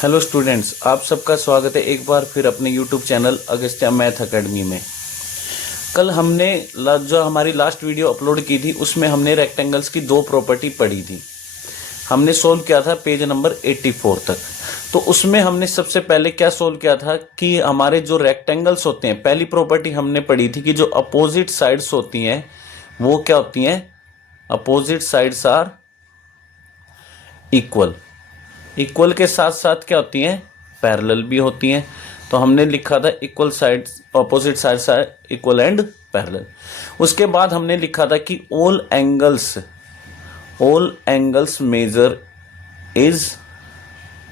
Hello students, आप सबका स्वागत है एक बार फिर अपने YouTube channel Agastya math academy में। कल हमने जो हमारी लास्ट वीडियो अपलोड की थी उसमें हमने रेक्टेंगल्स की दो प्रॉपर्टी पढ़ी थी। हमने सोल्व किया था पेज नंबर 84 तक। तो उसमें हमने सबसे पहले क्या सोल्व किया था कि हमारे जो रेक्टेंगल्स होते हैं, पहली प्रॉपर्टी हमने पढ़ी थी कि जो अपोजिट साइड्स होती हैं वो क्या होती हैं, opposite sides are equal. Equal के साथ साथ क्या होती हैं, पैरेलल भी होती हैं। तो हमने लिखा था equal sides, opposite sides are equal and parallel. उसके बाद हमने लिखा था कि all angles measure is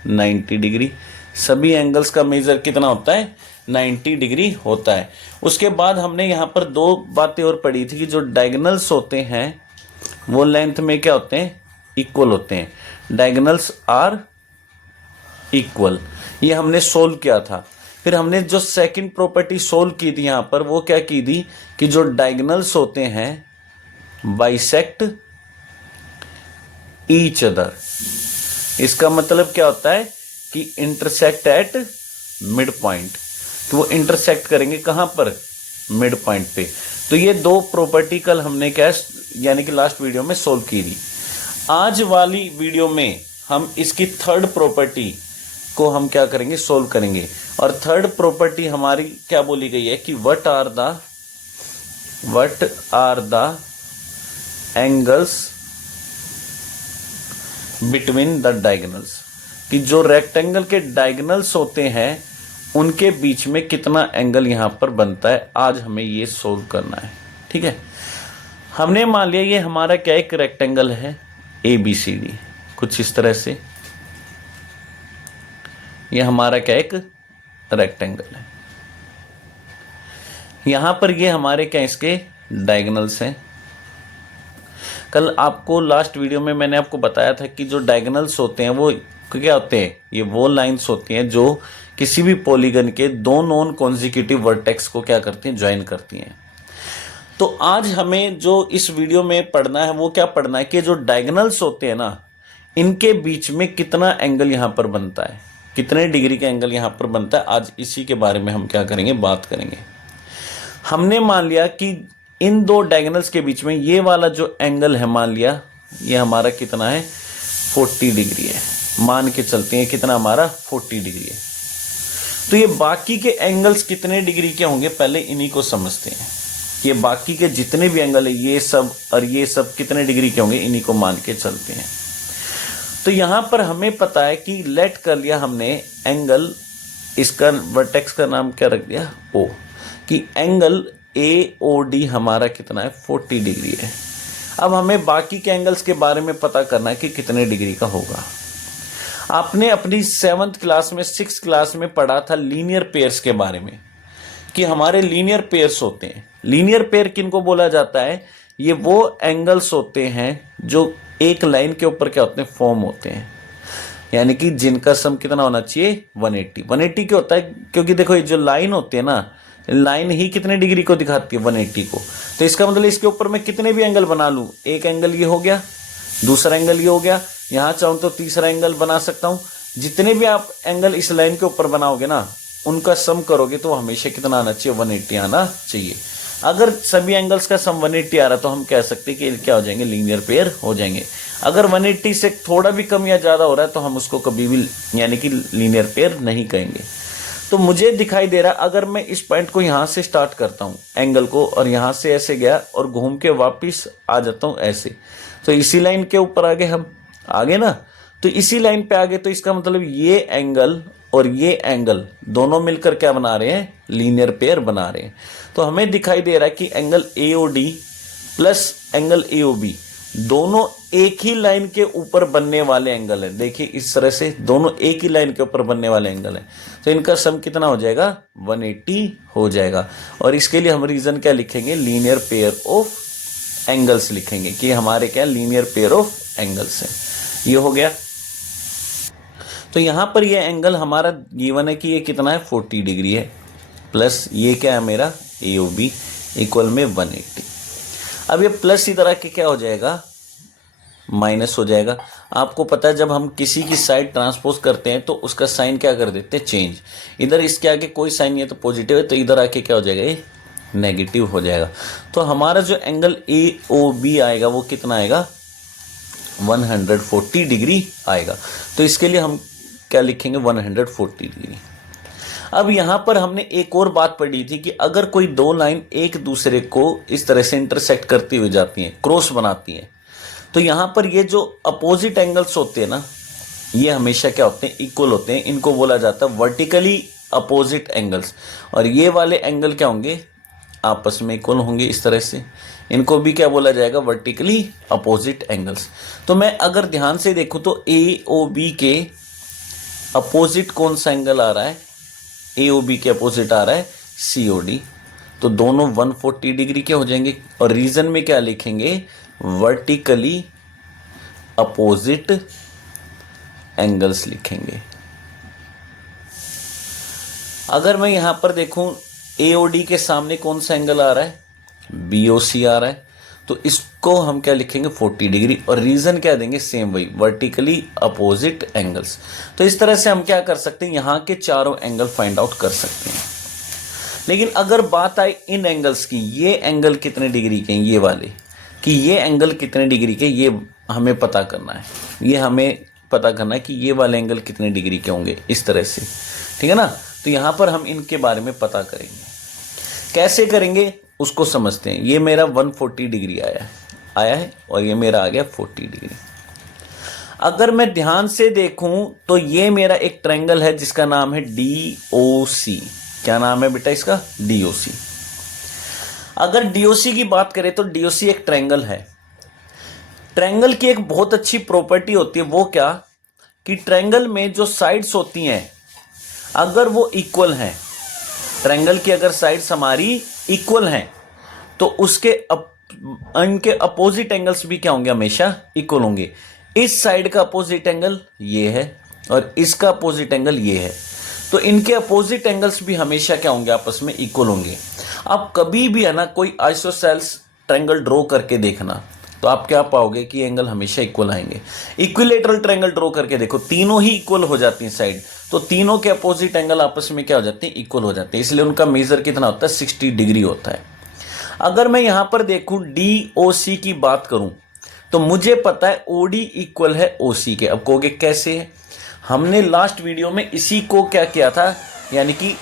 90 degree. सभी एंगल्स का मेजर कितना होता है, 90 डिग्री होता है। उसके बाद हमने यहाँ पर दो बातें और पढ़ी थी कि जो डायगोनल्स होते हैं वो लेंथ में क्या होते हैं, इक्वल होते हैं। डायगोनल्स आर इक्वल, ये हमने सोल्व किया था। फिर हमने जो सेकंड प्रॉपर्टी सोल्व की थी यहाँ पर, वो क्या की थी कि जो डायगोनल्स होते हैं बाइसेक्ट ईच अदर। इसका मतलब क्या होता है कि इंटरसेक्ट एट मिड पॉइंट। तो वो इंटरसेक्ट करेंगे कहाँ पर, मिड पॉइंट पे। तो ये दो प्रॉपर्टी कल हमने क्या यानी कि लास्ट वीडियो में सोल्व की थी। आज वाली वीडियो में हम इसकी थर्ड प्रॉपर्टी को हम क्या करेंगे, सोल्व करेंगे। और थर्ड प्रॉपर्टी हमारी क्या बोली गई है कि what are the angles between the diagonals, कि जो रेक्टेंगल के डायगोनल्स होते हैं उनके बीच में कितना एंगल यहां पर बनता है। आज हमें ये सोल्व करना है, ठीक है। हमने मान लिया ये हमारा क्या एक रेक्टेंगल है ABCD, कुछ इस तरह से। ये हमारा क्या एक रेक्टेंगल है। यहां पर ये हमारे क्या इसके डायगोनल्स हैं। कल आपको लास्ट वीडियो में मैंने आपको बताया था कि जो डायगोनल्स होते हैं वो क्या होते हैं, ये वो लाइंस होती हैं जो किसी भी पॉलीगन के दो नॉन कॉन्जिक्यूटिव वर्टेक्स को क्या करती हैं, ज्वाइन करती हैं। तो आज हमें जो इस वीडियो में पढ़ना है वो क्या पढ़ना है कि जो डायगोनल्स होते हैं ना, इनके बीच में कितना एंगल यहां पर बनता है, कितने डिग्री का एंगल यहां पर बनता है। आज इसी के बारे में हम क्या करेंगे, बात करेंगे। हमने मान लिया कि इन दो डायगोनल्स के बीच में ये वाला जो एंगल है, मान लिया ये हमारा कितना है, 40 डिग्री है। मान के चलते हैं कितना हमारा, 40 डिग्री है। तो ये बाकी के एंगल्स कितने डिग्री के होंगे, पहले इन्हीं को समझते हैं। ये बाकी के जितने भी एंगल है, ये सब और ये सब कितने डिग्री के होंगे, इन्हीं को मान के चलते हैं। तो यहां पर हमें पता है कि लेट कर लिया हमने एंगल, इसका वर्टेक्स का नाम क्या रख दिया, O, कि एंगल AOD हमारा कितना है, 40 डिग्री है। अब हमें बाकी के एंगल्स के बारे में पता करना है कि कितने डिग्री का होगा। आपने अपनी 7th क्लास में 6th क्लास में पढ़ा था लीनियर पेयर्स के बारे में, कि हमारे लीनियर पेयर्स होते हैं। लीनियर पेयर किनको बोला जाता है, ये वो एंगल्स होते हैं जो एक लाइन के ऊपर क्या होते हैं, फॉर्म होते हैं। यानी कि जिनका सम कितना होना चाहिए, 180 क्यों होता है, क्योंकि देखो ये जो लाइन होती है ना, लाइन ही कितने डिग्री को दिखाती है, 180 को। तो इसका मतलब इसके ऊपर मैं कितने भी एंगल बना लूं, एक एंगल ये हो गया, दूसरा एंगल ये हो गया, यहां चाहूं तो तीसरा एंगल बना सकता हूं। जितने भी आप एंगल इस लाइन के ऊपर बनाओगे ना, उनका सम करोगे तो हमेशा कितना आना चाहिए, 180 आना चाहिए। अगर सभी एंगल्स का सम 180 आ रहा तो हम कह सकते हैं कि क्या हो जाएंगे, लीनियर पेयर हो जाएंगे। अगर 180 से थोड़ा भी कम या ज्यादा हो रहा है तो हम उसको कभी भी यानी कि लीनियर पेयर नहीं कहेंगे। तो मुझे दिखाई दे रहा, अगर मैं इस पॉइंट को यहां से स्टार्ट करता हूं एंगल को, और यहां से ऐसे गया और घूम के वापिस आ जाता हूं ऐसे, तो इसी लाइन के ऊपर आगे हम आगे ना, तो इसी लाइन पे आगे। तो इसका मतलब ये एंगल और ये एंगल दोनों मिलकर क्या बना रहे हैं, लीनियर पेयर बना रहे हैं। तो हमें दिखाई दे रहा है कि angle AOD plus angle AOB दोनों एक ही लाइन के ऊपर बनने वाले एंगल है। देखिए इस तरह से दोनों एक ही लाइन के ऊपर बनने वाले एंगल है। तो इनका सम कितना हो जाएगा, 180 हो जाएगा। और इसके लिए हम रीजन क्या लिखेंगे, लीनियर पेयर ऑफ एंगल्स लिखेंगे, कि हमारे क्या लीनियर पेयर ऑफ एंगल्स है। ये हो गया। तो यहां पर ये एंगल हमारा गिवन है कि ये कितना है, 40 डिग्री है, प्लस ये क्या है मेरा AOB इक्वल में 180। अब ये प्लस ही तरह के क्या हो जाएगा, माइनस हो जाएगा। आपको पता है जब हम किसी की साइड ट्रांसपोज करते हैं तो उसका साइन क्या कर देते हैं, चेंज। इधर इसके आगे कोई साइन नहीं है तो पॉजिटिव है, तो इधर आके क्या हो जाएगा, ये नेगेटिव हो जाएगा। तो हमारा जो एंगल AOB आएगा वो कितना आएगा, 140 डिग्री आएगा। तो इसके लिए हम क्या लिखेंगे, 140 डिग्री। अब यहाँ पर हमने एक और बात पढ़ी थी कि अगर कोई दो लाइन एक दूसरे को इस तरह से इंटरसेक्ट करती हुई जाती हैं, क्रॉस बनाती हैं, तो यहाँ पर ये जो अपोजिट एंगल्स होते हैं ना, ये हमेशा क्या होते हैं, इक्वल होते हैं। इनको बोला जाता है वर्टिकली अपोजिट एंगल्स। और ये वाले एंगल क्या होंगे, आपस में इक्वल होंगे इस तरह से। इनको भी क्या बोला जाएगा, वर्टिकली अपोजिट एंगल्स। तो मैं अगर ध्यान से देखूं तो AOB के अपोजिट कौन सा एंगल आ रहा है, AOB के अपोजिट आ रहा है COD। तो दोनों 140 डिग्री के हो जाएंगे। और रीजन में क्या लिखेंगे, वर्टिकली अपोजिट एंगल्स लिखेंगे। अगर मैं यहां पर देखूं AOD के सामने कौन सा एंगल आ रहा है, BOC आ रहा है, तो इसको हम क्या लिखेंगे, 40 डिग्री। और रीजन क्या देंगे, सेम वही, वर्टिकली अपोजिट एंगल्स। तो इस तरह से हम क्या कर सकते हैं, यहाँ के चारों एंगल फाइंड आउट कर सकते हैं। लेकिन अगर बात आए इन एंगल्स की, ये एंगल कितने डिग्री के हैं, ये वाले, कि ये एंगल कितने डिग्री के, ये हमें पता करना है। ये हमें पता करना है कि ये वाले एंगल कितने डिग्री के होंगे, इस तरह से, ठीक है ना। तो यहाँ पर हम इनके बारे में पता करेंगे। कैसे करेंगे उसको समझते हैं। ये मेरा 140 डिग्री आया है और ये मेरा आ गया 40 डिग्री। अगर मैं ध्यान से देखूं तो ये मेरा एक ट्रायंगल है जिसका नाम है DOC। क्या नाम है बेटा इसका, DOC। अगर DOC की बात करें तो DOC एक ट्रायंगल है। ट्रायंगल की एक बहुत अच्छी प्रॉपर्टी होती है, वो क्या, कि ट्रायंगल में जो साइड्स होती हैं अगर वो इक्वल हैं, ट्रायंगल की अगर साइड्स हमारी इक्वल हैं, तो उसके इनके अपोजिट एंगल्स भी क्या होंगे, हमेशा इक्वल होंगे। इस साइड का अपोजिट एंगल ये है और इसका अपोजिट एंगल ये है, तो इनके अपोजिट एंगल्स भी हमेशा क्या होंगे, आपस में इक्वल होंगे। आप कभी भी है ना कोई आइसोसेल्स ट्रायंगल ड्रॉ करके देखना, तो आप क्या पाओगे कि एंगल हमेशा इक्वल आएंगे। इक्विलेटरल ट्रायंगल ड्रॉ करके देखो, तीनों ही इक्वल हो जाती हैं साइड, तो तीनों के अपोजिट एंगल आपस में क्या हो जाते हैं, इक्वल हो जाते हैं। इसलिए उनका मेजर कितना होता है, 60 डिग्री होता है। अगर मैं यहां पर देखूं DOC की बात करूं, तो मुझे पता है OD इक्वल है OC के। अब कहोगे कैसे है, हमने लास्ट वीडियो में इसी को क्या किया था, यानी कि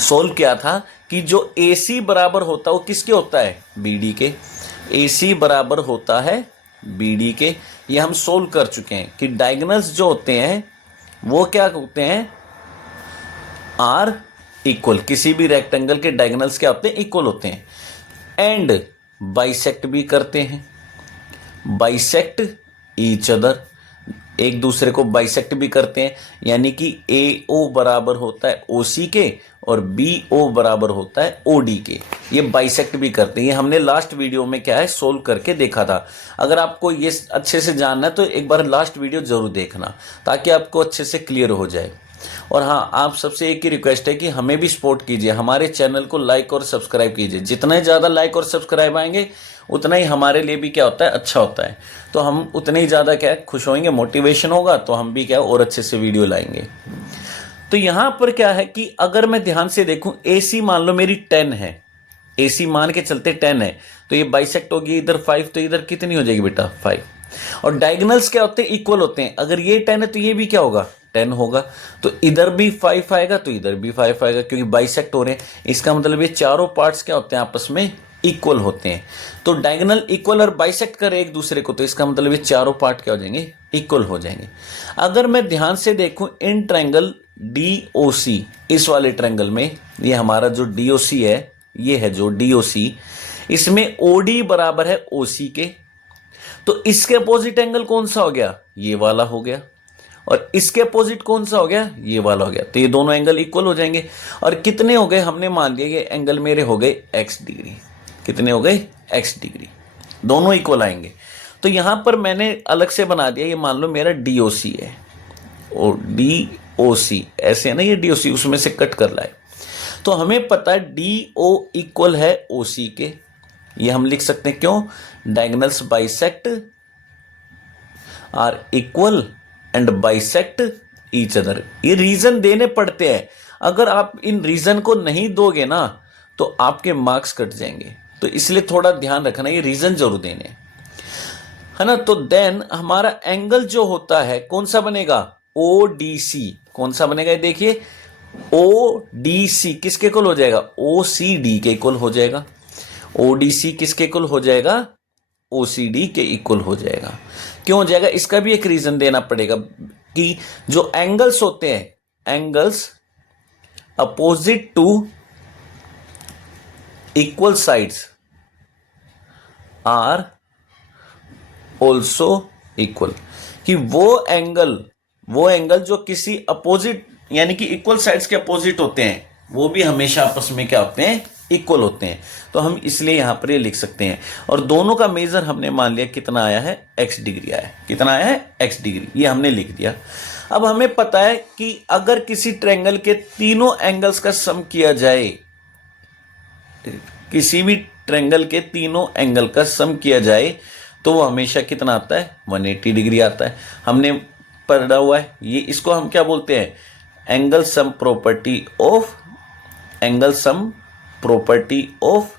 सोल्व किया था कि जो AC बराबर होता है वो किसके होता है, BD के। AC बराबर होता है BD के। ये हम सोल्व कर चुके हैं कि डायगोनल्स जो होते हैं वो क्या होते हैं, R इक्वल, किसी भी रेक्टेंगल के डायगोनल्स क्या होते हैं, इक्वल होते हैं। एंड बाइसेक्ट भी करते हैं, बाइसेक्ट ईच अदर, एक दूसरे को बाइसेक्ट भी करते हैं। यानी कि AO बराबर होता है OC के और BO बराबर होता है OD के। ये बाइसेक्ट भी करते हैं। ये हमने लास्ट वीडियो में क्या है, सोल्व करके देखा था। अगर आपको ये अच्छे से जानना है तो एक बार लास्ट वीडियो जरूर देखना, ताकि आपको अच्छे से क्लियर हो जाए। और हाँ, आप सबसे एक ही रिक्वेस्ट है कि हमें भी सपोर्ट कीजिए, हमारे चैनल को लाइक और सब्सक्राइब कीजिए। जितने ज़्यादा लाइक और सब्सक्राइब आएंगे उतना ही हमारे लिए भी क्या होता है, अच्छा होता है। तो हम उतने ही ज़्यादा क्या है, खुश होंगे, मोटिवेशन होगा, तो हम भी क्या और अच्छे से वीडियो लाएंगे। तो यहाँ पर क्या है कि अगर मैं ध्यान से देखूं, AC मान लो मेरी 10 है, AC मान के चलते 10 है, तो ये बाइसेक्ट होगी इधर 5, तो इधर कितनी हो जाएगी बेटा, 5। और डायगोनल्स क्या होते हैं, इक्वल होते हैं। अगर ये 10 है तो ये भी क्या होगा, 10 होगा। तो इधर भी 5 आएगा तो इधर भी 5 आएगा, क्योंकि बाइसेक्ट हो रहे हैं। इसका मतलब ये चारों पार्ट्स क्या होते हैं, आपस में इक्वल होते हैं। तो डायगोनल इक्वल और बाइसेक्ट करे एक दूसरे को, तो इसका मतलब ये चारों पार्ट क्या हो जाएंगे, इक्वल हो जाएंगे। अगर मैं ध्यान से देखूं इन ट्रायंगल DOC, इस वाले ट्रायंगल में, ये हमारा जो DOC है, ये है जो DOC, इसमें OD बराबर है OC के। तो इसके अपोजिट एंगल कौन सा हो गया, ये वाला हो गया। और इसके अपोजिट कौन सा हो गया, ये वाला हो गया। तो ये दोनों एंगल इक्वल हो जाएंगे। और कितने हो गए, हमने मान लिया ये एंगल मेरे हो गए x डिग्री। कितने हो गए, x डिग्री। दोनों इक्वल आएंगे। तो यहां पर मैंने अलग से बना दिया, ये मान लो मेरा DOC है और DOC ऐसे है ना, ये DOC उसमें से कट कर लाए। तो हमें पता है DO इक्वल है OC के। ये हम लिख सकते हैं, क्यों, diagonals bisect are equal and bisect each other. ये रीजन देने पड़ते हैं, अगर आप इन रीजन को नहीं दोगे ना तो आपके मार्क्स कट जाएंगे, तो इसलिए थोड़ा ध्यान रखना, ये रीजन जरूर देने, है ना। तो देन हमारा एंगल जो होता है कौन सा बनेगा, ओ डी सी। कौन सा बनेगा, देखिए ओ डी सी किसके इक्वल हो जाएगा, ओ सी डी के इक्वल हो जाएगा। ओ डी सी किसके इक्वल हो जाएगा, ओ सी डी के इक्वल हो जाएगा। क्यों हो जाएगा, इसका भी एक रीजन देना पड़ेगा कि जो एंगल्स होते हैं, angles opposite to equal sides are also equal, कि वो एंगल जो किसी अपोजिट यानी कि इक्वल साइड्स के अपोजिट होते हैं वो भी हमेशा आपस में क्या होते हैं, इक्वल होते हैं। तो हम इसलिए यहां पर ये लिख सकते हैं, और दोनों का मेजर हमने मान लिया कितना आया है, x डिग्री आया है। कितना आया है, x डिग्री, ये हमने लिख दिया। अब हमें पता है कि अगर किसी ट्रायंगल के तीनों एंगल्स का सम किया जाए, किसी भी ट्रायंगल के तीनों एंगल का सम किया जाए तो वो हमेशा कितना आता है, 180 डिग्री आता है। हमने पढ़ा हुआ है ये, इसको हम क्या बोलते हैं, angle sum property of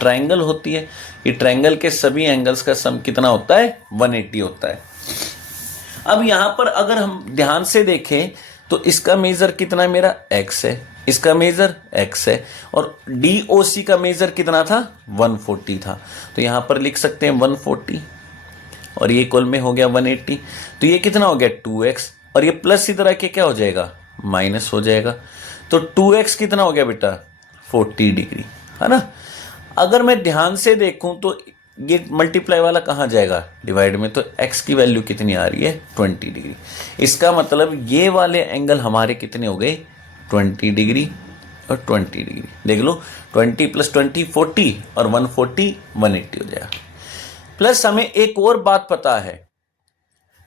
triangle होती है। ये ट्रायंगल के सभी एंगल्स का सम कितना होता है, 180 होता है। अब यहां पर अगर हम ध्यान से देखें तो इसका मेजर कितना है, मेरा x है, इसका मेजर x है, और DOC का मेजर कितना था, 140 था। तो यहां पर लिख सकते हैं 140, और ये इक्वल में हो गया 180। तो ये कितना हो गया 2x, और ये प्लस इधर आके क्या हो जाएगा, माइनस हो जाएगा। तो 2x कितना हो गया बेटा, 40 डिग्री, है ना। अगर मैं ध्यान से देखूं तो ये मल्टीप्लाई वाला कहाँ जाएगा, डिवाइड में, तो x की वैल्यू कितनी आ रही है, 20 डिग्री। इसका मतलब ये वाले एंगल हमारे कितने हो गए, 20 डिग्री और 20 डिग्री। देख लो 20 + 20 40, और 140 180 हो जाएगा। प्लस हमें एक और बात पता है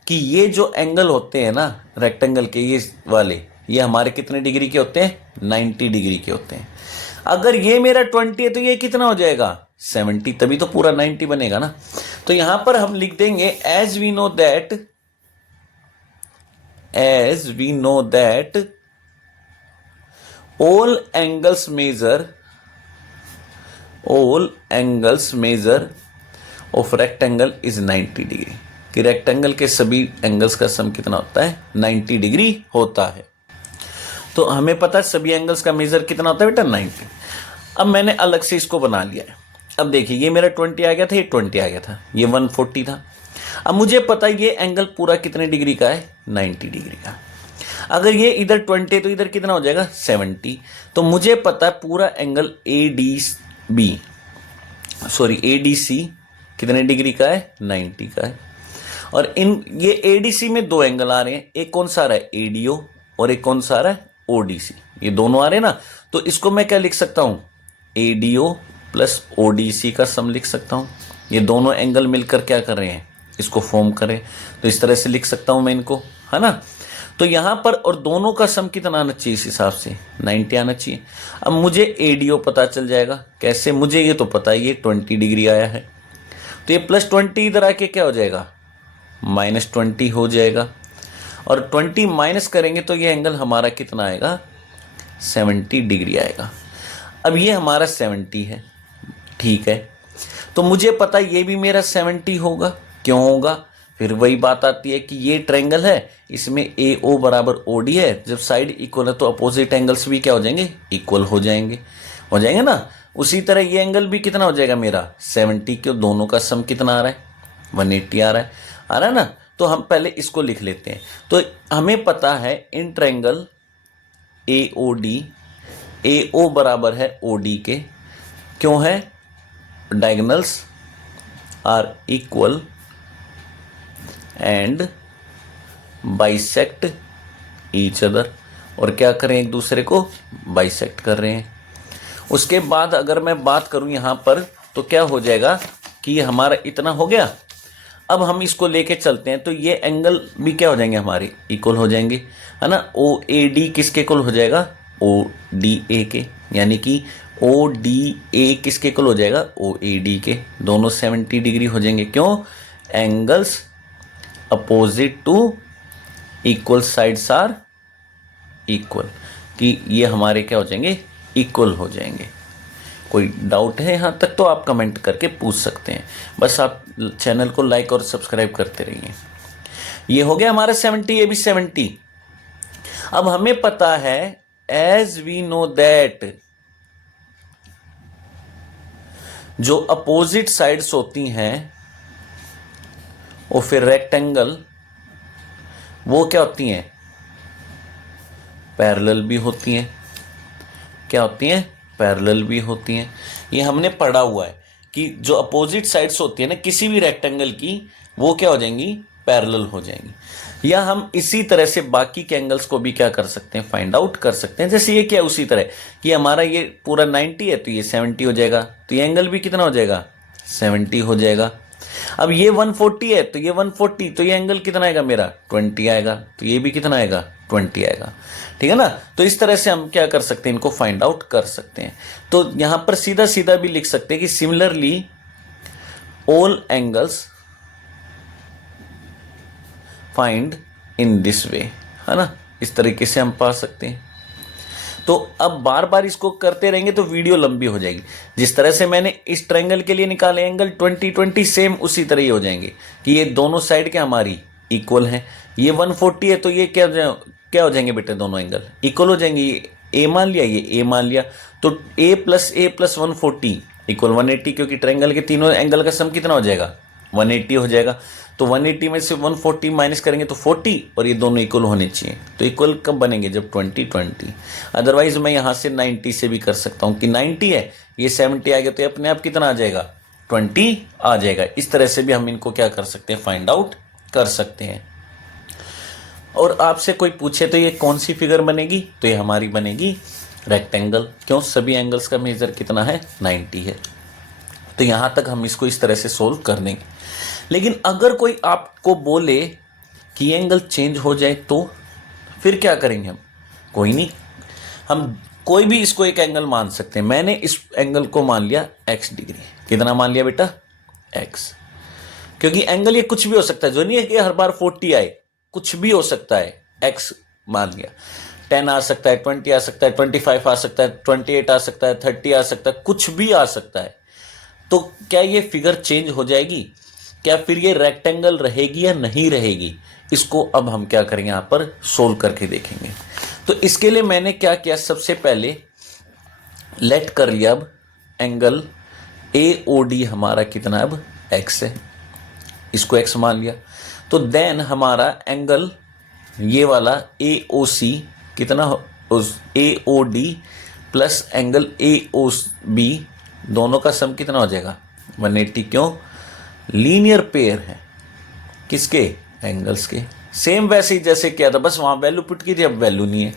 कि ये जो एंगल होते हैं ना रेक्टेंगल के, ये वाले, ये हमारे कितने डिग्री के होते हैं, 90 डिग्री के होते हैं। अगर ये मेरा 20 है तो ये कितना हो जाएगा, 70, तभी तो पूरा 90 बनेगा ना। तो यहां पर हम लिख देंगे as we know that all angles measure of rectangle is 90 degree, कि रेक्टेंगल के सभी एंगल्स का सम कितना होता है, 90 डिग्री होता है। तो हमें पता है सभी एंगल्स का मेजर कितना होता है बेटा, 90। अब मैंने अलग से इसको बना लिया है। अब देखिए ये मेरा 20 आ गया था, ये 20 आ गया था, ये 140 था। अब मुझे पता है ये एंगल पूरा कितने डिग्री का है, 90 डिग्री का। अगर ये इधर 20 तो इधर कितना हो जाएगा, 70। तो मुझे पता है पूरा एंगल ADC कितने डिग्री का है, 90 का है। और ये ADC में दो एंगल आ रहे हैं, एक कौन सा आ रहा है, ADO, और एक कौन सा आ रहा है, ODC। ये दोनों आ रहे हैं ना, तो इसको मैं क्या लिख सकता हूं, ADO + ODC का सम लिख सकता हूं। ये दोनों एंगल मिलकर क्या कर रहे हैं, इसको फॉर्म करें, तो इस तरह से लिख सकता हूं मैं इनको, है ना। तो यहां पर और दोनों का सम कितना आना चाहिए, इस हिसाब से 90 आना चाहिए। अब मुझे ADO पता चल जाएगा, कैसे, मुझे ये तो पता है ये 20 डिग्री आया है, तो ये +20 इधर आके क्या हो जाएगा, -20 हो जाएगा, और 20 माइनस करेंगे तो ये एंगल हमारा कितना आएगा, 70 डिग्री आएगा। अब ये हमारा 70 है, ठीक है। तो मुझे पता ये भी मेरा 70 होगा, क्यों होगा, फिर वही बात आती है कि ये ट्रायंगल है, इसमें AO = OD है, जब साइड इक्वल है तो अपोजिट एंगल्स भी क्या हो जाएंगे, इक्वल हो जाएंगे ना। उसी तरह ये एंगल भी कितना हो जाएगा मेरा, 70, के दोनों का सम कितना आ रहा है, 180 आ रहा है ना। तो हम पहले इसको लिख लेते हैं। तो हमें पता है इन ट्रायंगल AOD, AO बराबर है OD के, क्यों है, diagonals are equal and bisect each other, और क्या करें, एक दूसरे को बाइसेक्ट कर रहे हैं। उसके बाद अगर मैं बात करूं यहां पर तो क्या हो जाएगा कि हमारा इतना हो गया। अब हम इसको लेके चलते हैं, तो ये एंगल भी क्या हो जाएंगे, हमारे इक्वल हो जाएंगे, है ना। OAD किसके इक्वल हो जाएगा, ODA के, यानी कि ODA किसके इक्वल हो जाएगा, OAD के। दोनों 70 डिग्री हो जाएंगे, क्यों, angles opposite to equal sides are equal, कि ये हमारे क्या हो जाएंगे, इक्वल हो जाएंगे। कोई डाउट है यहाँ तक तो आप कमेंट करके पूछ सकते हैं, बस आप चैनल को लाइक और सब्सक्राइब करते रहिए। ये हो गया हमारा 70, ये भी 70। अब हमें पता है एज वी नो दैट जो अपोजिट साइड्स होती हैं और फिर रेक्टेंगल, वो क्या होती हैं, पैरेलल भी होती हैं। क्या होती हैं, पैरेलल भी होती हैं। ये हमने पढ़ा हुआ है कि जो अपोजिट साइड्स होती है ना किसी भी रेक्टेंगल की, वो क्या हो जाएंगी, पैरेलल हो जाएंगी। या हम इसी तरह से बाकी के एंगल्स को भी क्या कर सकते हैं, फाइंड आउट कर सकते हैं। जैसे ये क्या, उसी तरह कि हमारा ये पूरा 90 है तो ये 70 हो जाएगा, तो ये एंगल भी कितना हो जाएगा, 70 हो जाएगा। अब ये 140 है तो ये 140, तो ये एंगल कितना आएगा मेरा, 20 आएगा, तो ये भी कितना आएगा, 20 आएगा। ठीक है ना। तो इस तरह से हम क्या कर सकते हैं, इनको फाइंड आउट कर सकते हैं। तो यहां पर सीधा सीधा भी लिख सकते हैं कि similarly all angles find in this way, है ना। इस तरीके से हम पा सकते हैं। तो अब बार बार इसको करते रहेंगे तो वीडियो लंबी हो जाएगी। जिस तरह से मैंने इस ट्रायंगल के लिए निकाले एंगल 20 20, सेम उसी तरह ही हो जाएंगे कि ये दोनों साइड क्या हमारी इक्वल है। ये 140 है तो ये क्या हो जाएंगे बेटे, दोनों एंगल इक्वल हो जाएंगे। ये ए मान लिया, ये ए मान लिया, तो ए प्लस 140 इक्वल 180, क्योंकि ट्रायंगल के तीनों एंगल का सम कितना हो जाएगा, 180 हो जाएगा। तो 180 में से 140 माइनस करेंगे तो 40, और ये दोनों इक्वल होने चाहिए। तो इक्वल कब बनेंगे, जब 20 20। अदरवाइज मैं यहाँ से 90 से भी कर सकता हूँ कि 90 है, ये 70 आ गया, तो अपने आप कितना आ जाएगा, 20 आ जाएगा। इस तरह से भी हम इनको क्या कर सकते हैं, फाइंड आउट कर सकते हैं। और आपसे कोई पूछे तो ये कौन सी फिगर बनेगी, तो ये हमारी बनेगी रेक्टेंगल। क्यों, सभी एंगल्स का मेजर कितना है, 90 है। तो यहाँ तक हम इसको इस तरह से सोल्व कर देंगे। लेकिन अगर कोई आपको बोले कि एंगल चेंज हो जाए तो फिर क्या करेंगे हम, कोई नहीं, हम कोई भी इसको एक एंगल मान सकते हैं। मैंने इस एंगल को मान लिया x डिग्री। कितना मान लिया बेटा, x, क्योंकि एंगल ये कुछ भी हो सकता है, जो नहीं है कि हर बार 40 आए, कुछ भी हो सकता है। x मान लिया, 10 आ सकता है, 20 आ सकता है, 25 आ सकता है, 28 आ सकता है, 30 आ सकता है, कुछ भी आ सकता है। तो क्या ये फिगर चेंज हो जाएगी, क्या फिर ये रेक्टेंगल रहेगी या नहीं रहेगी, इसको अब हम क्या करेंगे, यहाँ पर सोल्व करके देखेंगे। तो इसके लिए मैंने क्या किया, सबसे पहले लेट कर लिया अब एंगल AOD हमारा कितना, अब x है, इसको x मान लिया। तो देन हमारा एंगल ये वाला AOC कितना, उस AOD प्लस एंगल AOB दोनों का सम कितना हो जाएगा, 180। क्यों, लीनियर पेयर है किसके, एंगल्स के। सेम वैसे ही जैसे किया था, बस वहां वैल्यू पुट कीजिए, अब वैल्यू नहीं है।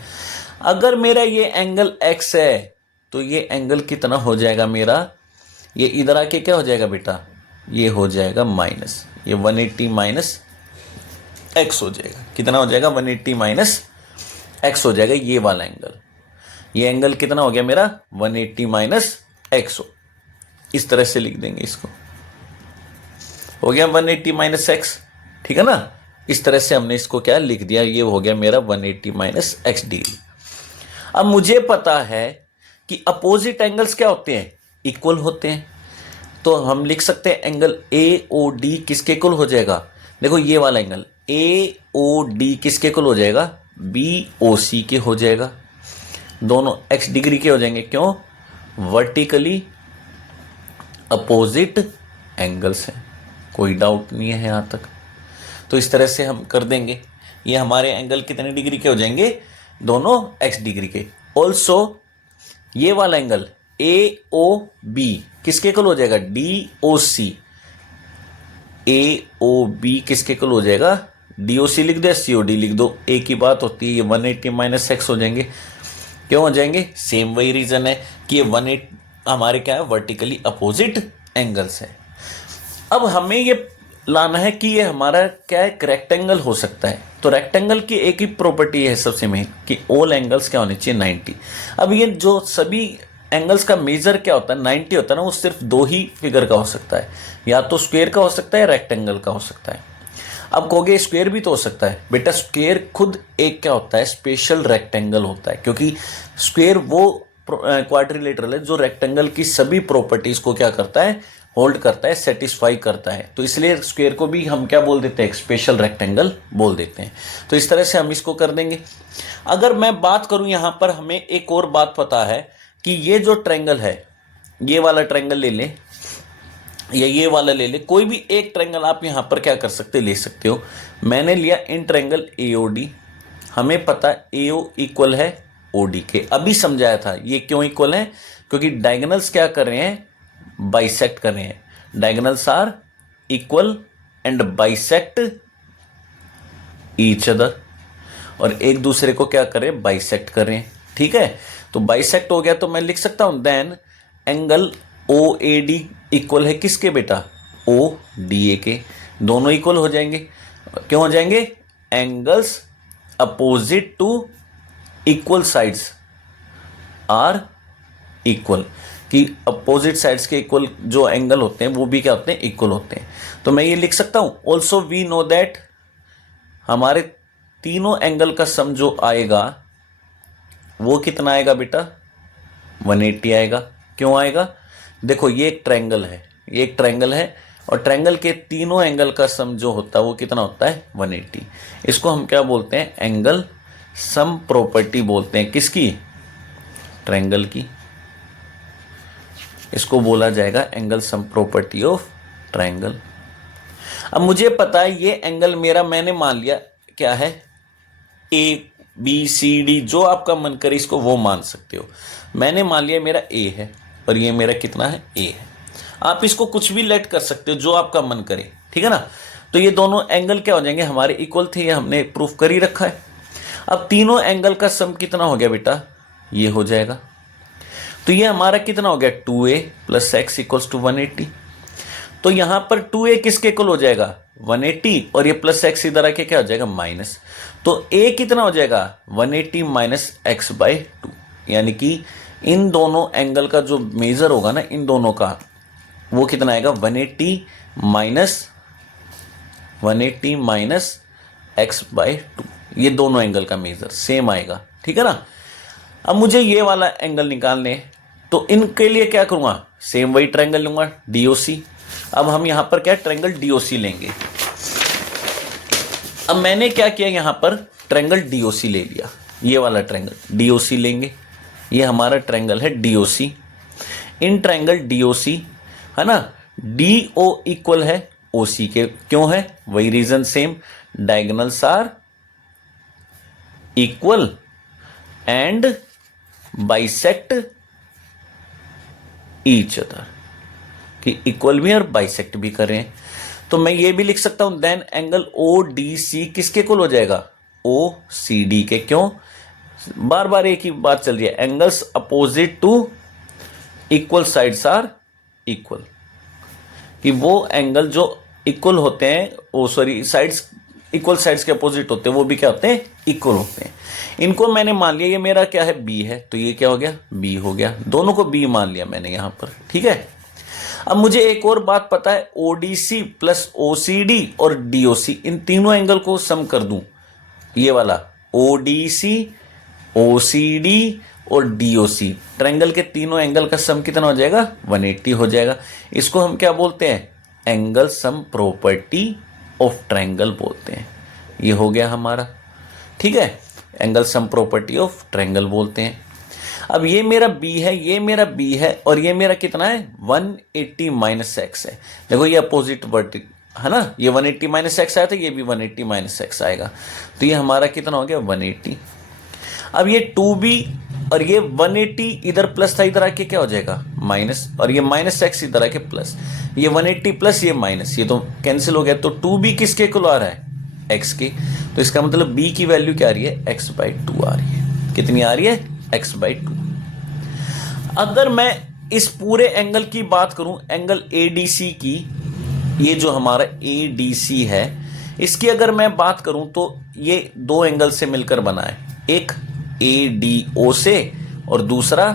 अगर मेरा ये एंगल x है तो ये एंगल कितना हो जाएगा मेरा, ये इधर आके क्या हो जाएगा बेटा, ये हो जाएगा माइनस, ये 180 माइनस x हो जाएगा। कितना हो जाएगा, 180 माइनस x हो जाएगा ये वाला एंगल। ये एंगल कितना हो गया मेरा, 180 माइनस x हो। इस तरह से लिख देंगे इसको, हो गया 180 माइनस एक्स। ठीक है ना, इस तरह से हमने इसको क्या लिख दिया, ये हो गया मेरा 180 माइनस एक्स डिग्री। अब मुझे पता है कि अपोजिट एंगल्स क्या होते हैं, इक्वल होते हैं। तो हम लिख सकते हैं एंगल AOD किसके इक्वल हो जाएगा, देखो ये वाला एंगल AOD किसके इक्वल हो जाएगा, BOC के हो जाएगा। दोनों x डिग्री के हो जाएंगे, क्यों, वर्टिकली अपोजिट एंगल्स हैं, कोई डाउट नहीं है यहाँ तक। तो इस तरह से हम कर देंगे, ये हमारे एंगल कितने डिग्री के हो जाएंगे, दोनों x डिग्री के। ऑल्सो ये वाला एंगल AOB किसके इक्वल हो जाएगा, DOC। AOB किसके इक्वल हो जाएगा, DOC लिख दो, COD लिख दो, एक ही बात होती है। ये 180 माइनस एक्स हो जाएंगे, क्यों हो जाएंगे, सेम वही रीजन है कि ये 180 हमारे क्या है, वर्टिकली अपोजिट एंगल्स है। अब हमें ये लाना है कि ये हमारा क्या है, रेक्टेंगल हो सकता है। तो रेक्टेंगल की एक ही प्रॉपर्टी है सबसे मेन, कि ऑल एंगल्स क्या होने चाहिए, 90। अब ये जो सभी एंगल्स का मेजर क्या होता है, 90 होता है ना, वो सिर्फ दो ही फिगर का हो सकता है, या तो स्क्वायर का हो सकता है, रेक्टेंगल का हो सकता है। अब कहोगे स्क्वायर भी तो हो सकता है, बेटा स्क्वायर खुद एक क्या होता है, स्पेशल रेक्टेंगल होता है, क्योंकि स्क्वायर वो क्वाड्रिलेटरल है जो रेक्टेंगल की सभी प्रॉपर्टीज को क्या करता है, होल्ड करता है, सेटिस्फाई करता है। तो इसलिए स्क्वायर को भी हम क्या बोल देते हैं, स्पेशल रेक्टेंगल बोल देते हैं। तो इस तरह से हम इसको कर देंगे। अगर मैं बात करूं यहां पर हमें एक और बात पता है कि ये जो ट्रायंगल है, ये वाला ट्रायंगल ले लें या ये वाला ले ले, कोई भी एक ट्रायंगल आप यहां पर क्या कर सकते, ले सकते हो। मैंने लिया इन ट्रायंगल एओडी, हमें पता एओ इक्वल है ओडी के, अभी समझाया था ये क्यों इक्वल है, क्योंकि डायगोनल्स क्या कर रहे हैं, बाइसेक्ट कर रहे हैं। Diagonals are equal and bisect each other, और एक दूसरे को क्या कर रहे हैं, बाइसेक्ट कर रहे हैं। ठीक है, तो बाइसेक्ट हो गया तो मैं लिख सकता हूं then angle O A D equal है किसके बेटा, ओ डी ए के, दोनों इक्वल हो जाएंगे। क्यों हो जाएंगे, angles opposite to equal sides are equal, कि अपोजिट साइड्स के इक्वल जो एंगल होते हैं वो भी क्या होते हैं, इक्वल होते हैं। तो मैं ये लिख सकता हूं ऑल्सो वी नो दैट हमारे तीनों एंगल का सम जो आएगा वो कितना आएगा बेटा, 180 आएगा। क्यों आएगा, देखो ये एक ट्रायंगल है, ये एक ट्रायंगल है, और ट्रायंगल के तीनों एंगल का सम जो होता है वो कितना होता है, 180। इसको हम क्या बोलते हैं, एंगल सम प्रॉपर्टी बोलते हैं, किसकी, ट्रायंगल की। इसको बोला जाएगा angle sum property of triangle. अब मुझे पता है ये एंगल मेरा, मैंने मान लिया क्या है, ए बी सी डी, जो आपका मन करे इसको वो मान सकते हो। मैंने मान लिया मेरा ए है और ये मेरा कितना है, ए है। आप इसको कुछ भी लेट कर सकते हो जो आपका मन करे, ठीक है ना। तो ये दोनों एंगल क्या हो जाएंगे, हमारे इक्वल थे, ये हमने प्रूफ कर ही रखा है। अब तीनों एंगल का सम कितना हो गया बेटा, ये हो जाएगा। तो ये हमारा कितना हो गया, 2a plus x equals to 180। तो यहां पर 2a किसके इक्वल हो जाएगा, 180, और ये प्लस एक्स इधर आके क्या हो जाएगा, माइनस। तो a कितना हो जाएगा, 180 माइनस एक्स बाई 2, यानी कि इन दोनों एंगल का जो मेजर होगा ना, इन दोनों का, वो कितना आएगा, 180 माइनस एक्स बाई 2। ये दोनों एंगल का मेजर सेम आएगा, ठीक है ना। अब मुझे ये वाला एंगल निकालने, तो इनके लिए क्या करूंगा, सेम वही ट्रायंगल लूंगा, डीओसी। अब हम यहां पर क्या ट्रायंगल डीओसी लेंगे। अब मैंने क्या किया, यहां पर ट्रायंगल डीओसी ले लिया, ये वाला ट्रायंगल डीओसी लेंगे। ये हमारा ट्रायंगल है डीओसी। इन ट्रायंगल डीओसी है ना, डीओ इक्वल है ओसी के, क्यों है, वही reason same, diagonals are equal and bisect each other, कि इक्वल भी और बाइसेक्ट भी करें। तो मैं ये भी लिख सकता हूं then angle O D C किसके इक्वल हो जाएगा, ओ सी डी के। क्यों, बार बार एक ही बात चल रही है, angles opposite to equal sides are equal, कि वो एंगल जो इक्वल होते हैं, oh sorry sides, equal sides के अपोजिट होते हैं, वो भी क्या होते हैं, इक्वल होते हैं। इनको मैंने मान लिया, ये मेरा क्या है, बी है, तो ये क्या हो गया, बी हो गया। दोनों को बी मान लिया मैंने यहां पर, ठीक है। अब मुझे एक और बात पता है, ओडीसी प्लस ओसीडी और डीओसी, इन तीनों एंगल को सम कर दूं, ये वाला ओडीसी, ओसीडी और डीओसी, ट्रायंगल के तीनों एंगल का सम कितना हो जाएगा, 180 हो जाएगा। इसको हम क्या बोलते हैं, angle sum property of triangle बोलते हैं। ये हो गया हमारा, ठीक है, angle sum property of triangle बोलते हैं। अब ये मेरा b है, ये मेरा b है, और ये मेरा कितना है, 180 माइनस एक्स है। देखो ये अपोजिट वर्टिक है ना, ये 180 माइनस एक्स आया था, ये भी 180 माइनस एक्स आएगा। तो ये हमारा कितना हो गया, 180। अब ये 2b और ये 180 इधर प्लस था, इधर आके क्या हो जाएगा, माइनस, और ये माइनस एक्स इधर आके प्लस, ये 180 प्लस ये माइनस, ये तो कैंसिल हो गया। तो 2b किसके इक्वल आ रहा है, x की। तो इसका मतलब b की वैल्यू क्या आ रही है, x बाई 2 आ रही है। कितनी आ रही है, x बाई 2। अगर मैं इस पूरे एंगल की बात करूं, एंगल ADC की, ये जो हमारा ADC है, इसकी अगर मैं बात करूं तो ये दो एंगल से मिलकर बना है, एक ADO से और दूसरा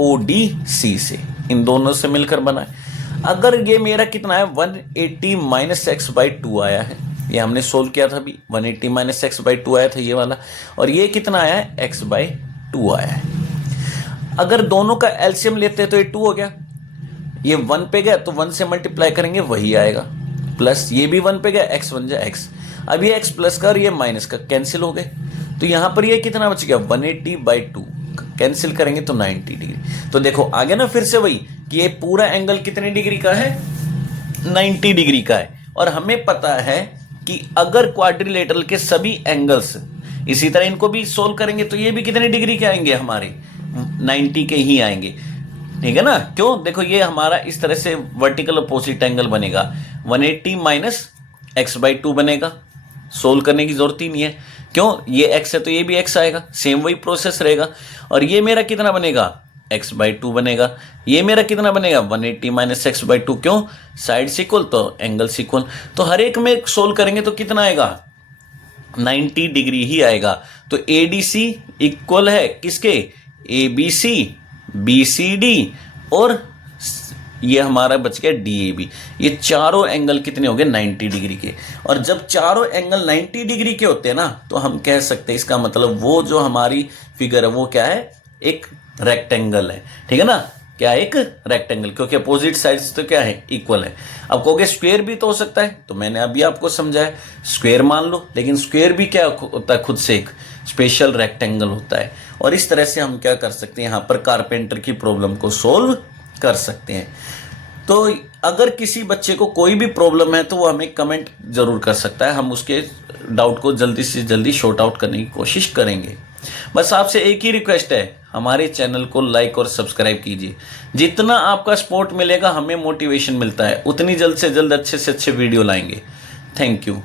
ODC से, इन दोनों से मिलकर बना है। अगर ये मेरा कितना है, 180 माइनस एक्स बाई 2 आया है, ये हमने सोल्व किया था अभी, 180 माइनस एक्स बाई 2 आया था ये वाला, और ये कितना आया है, एक्स बाई 2 आया है। अगर दोनों का एलसीएम लेते हैं तो ये 2 हो गया, ये 1 पे गया तो 1 से मल्टीप्लाई करेंगे वही आएगा, प्लस ये भी 1 पे गया, एक्स 1 जा एक्स। अब ये एक्स प्लस का और ये माइनस का कैंसिल हो गए, तो यहाँ पर ये कितना बच गया, 180 बाई 2, कैंसिल करेंगे तो 90 डिग्री। तो देखो आ गया ना फिर से वही कि ये पूरा एंगल कितने डिग्री का है, 90 डिग्री का है। और हमें पता है कि अगर क्वाड्रिलेटरल के सभी एंगल्स, इसी तरह इनको भी सोल्व करेंगे तो ये भी कितने डिग्री के आएंगे, हमारे 90 के ही आएंगे, ठीक है ना। क्यों, देखो ये हमारा इस तरह से वर्टिकल अपोजिट एंगल बनेगा, 180 माइनस एक्स बाई 2 बनेगा, सोल्व करने की जरूरत ही नहीं है, क्यों, ये एक्स है तो ये भी एक्स आएगा, सेम वही प्रोसेस रहेगा। और ये मेरा कितना बनेगा, एक्स बाई 2 बनेगा, ये मेरा कितना बनेगा, 180 माइनस एक्स बाई 2, क्यों, साइड इक्वल तो एंगल इक्वल, तो हर एक में सोल्व करेंगे तो कितना आएगा, 90 डिग्री ही आएगा। तो ADC इक्वल है किसके, ABC, BCD और ये हमारा बच गया DAB। ये चारों एंगल कितने हो गए, 90 डिग्री के। और जब चारों एंगल 90 डिग्री के होते हैं ना, तो हम कह सकते हैं इसका मतलब वो जो हमारी फिगर है वो क्या है, एक रेक्टेंगल है, ठीक है ना। क्या है, एक रेक्टेंगल, क्योंकि अपोजिट साइड्स तो क्या है, इक्वल है। अब कहोगे स्क्वायर भी तो हो सकता है, तो मैंने अभी आपको समझाया स्क्वायर मान लो, लेकिन स्क्वायर भी क्या होता है, खुद से एक स्पेशल रेक्टेंगल होता है। और इस तरह से हम क्या कर सकते हैं, यहाँ पर कारपेंटर की प्रॉब्लम को सोल्व कर सकते हैं। तो अगर किसी बच्चे को कोई भी प्रॉब्लम है तो वो हमें कमेंट जरूर कर सकता है, हम उसके डाउट को जल्दी से जल्दी शॉर्ट आउट करने की कोशिश करेंगे। बस आपसे एक ही रिक्वेस्ट है, हमारे चैनल को लाइक और सब्सक्राइब कीजिए। जितना आपका सपोर्ट मिलेगा हमें मोटिवेशन मिलता है, उतनी जल्द से जल्द अच्छे से अच्छे वीडियो लाएंगे। Thank you.